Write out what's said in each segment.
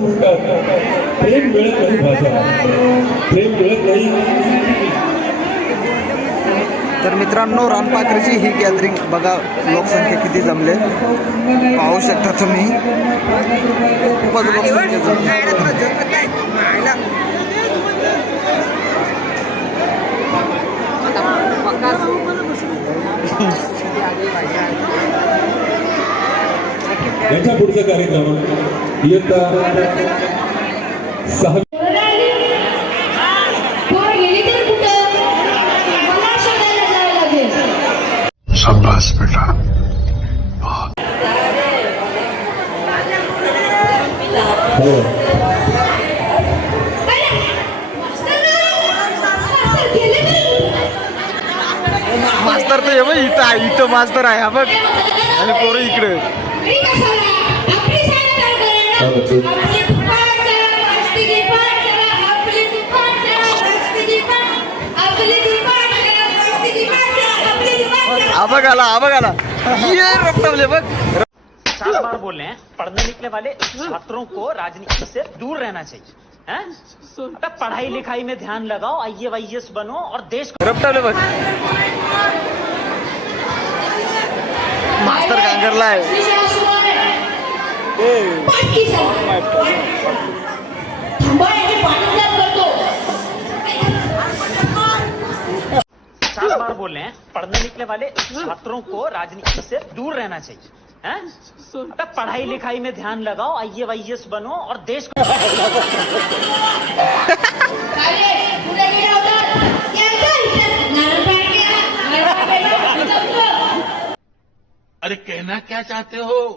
म्हणतात प्रेम मिळत नाही भाषा. प्रेम मिळत नाही. तर मित्रांनो रामपाकरीची ही गॅदरिंग बघा लोकसंख्या किती जमले. पाहू शकता तुम्ही. खूपच लोकसंख्या जमली. याच्या पुढचा कार्यक्रम इयत्ता सहा पोर गेली तर कुठं? मला शोधायला जावं लागेल. शाबाश बेटा. हो अरे, मास्तर मास्तर गेले तर मास्तर तर हे बघ इथं आहे इथं मास्तर आहे हा बघ. आणि पोरं इकडे. बघ आला बघ आला. ये बघ. सात बार बोल रहे हैं पढ़ने लिखने वाले छात्रों को राजनीति से दूर रहना चाहिए हैं? पढ़ाई लिखाई में ध्यान लगाओ आई वाईएस बनो और देश को रपटवले बघ. मास्तर गांगरला आहे. सात बार बोल रहे हैं, पढ़ने लिखने वाले छात्रों को राजनीति से दूर रहना चाहिए, हैं? पढ़ाई लिखाई में ध्यान लगाओ, आई वाईएस बनो और देश को. अरे कहना क्या चाहते हो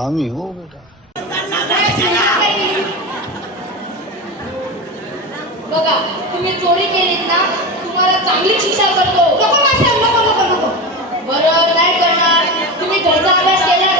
हरामी हो बेटा। बघा तुम्ही चोरी केलीत ना तुम्हाला चांगली शिक्षा करतो. नको नको नको. बरं नाही करणार. तुम्ही घरचा अभ्यास केला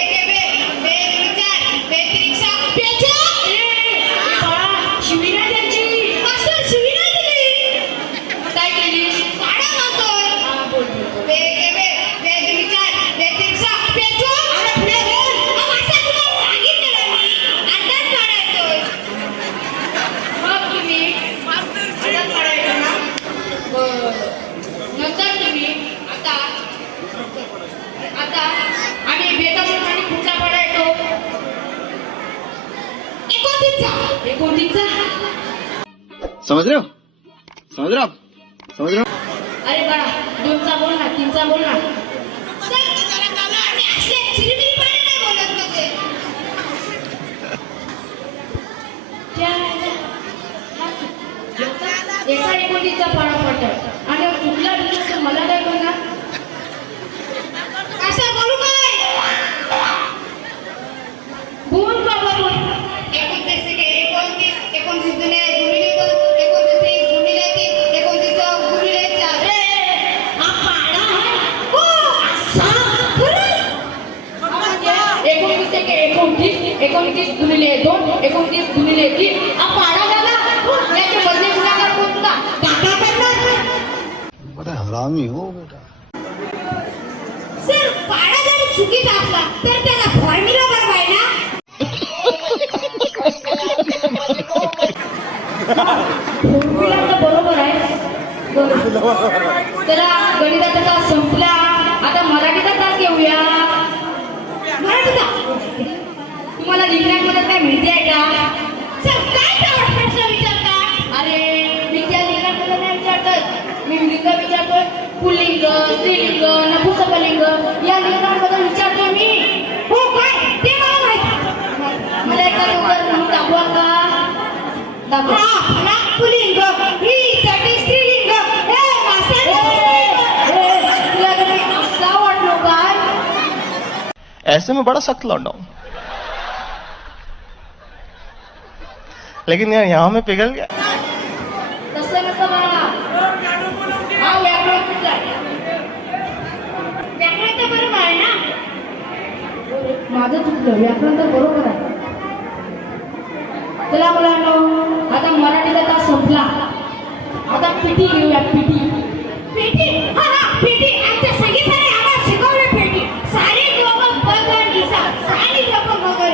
समझ रहे हो समझ रहे हो समझ रहे हो अरे बड़ा दोनचा बोल ना तीनचा बोल ना. सर, आम्ही असे चिरीमिरीपणे एकोणतीस गुणिले दोन एकोणतीस गुणिले तीन. पाडा झाला याचे बदले गुणाकार कोणता काका करणार बड़ा हरामी हो बेटा. सर पाडा जर चुकीचा असला तर त्याला फॉर्म्युला बरोबर ना. फॉर्म्युला बरोबर आहे. बरोबर. ऐसे में बड़ा सख्त लौंडा हूँ। लेकिन यार यहाँ में पिघल गया। आहे. चला आता संपला. आता पिटी पेटी हा हा पेटी आमच्या संगीताने आम्हाला शिकवलं पेटी सारे लोक बघन दिसा सारे लोक बघन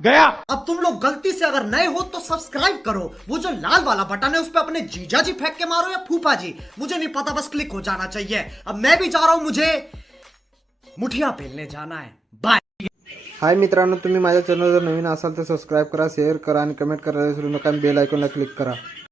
गया। अब तुम लोग गलती से अगर नए हो तो सब्सक्राइब करो। वो जो लाल वाला बटन है उस पर अपने जीजा जी फेंक के मारो या फूफा जी। मुझे नहीं पता बस क्लिक हो जाना चाहिए। अब मैं भी जा रहा हूँ मुझे मुठिया पेलने जाना है। बाय हाय मित्रांनो तुम्हें चैनल चॅनल जर नवीन असाल तर सबस्क्राईब करा शेयर करा आणि कमेंट करा. विसरू नका बेल आयकॉनला क्लिक करा.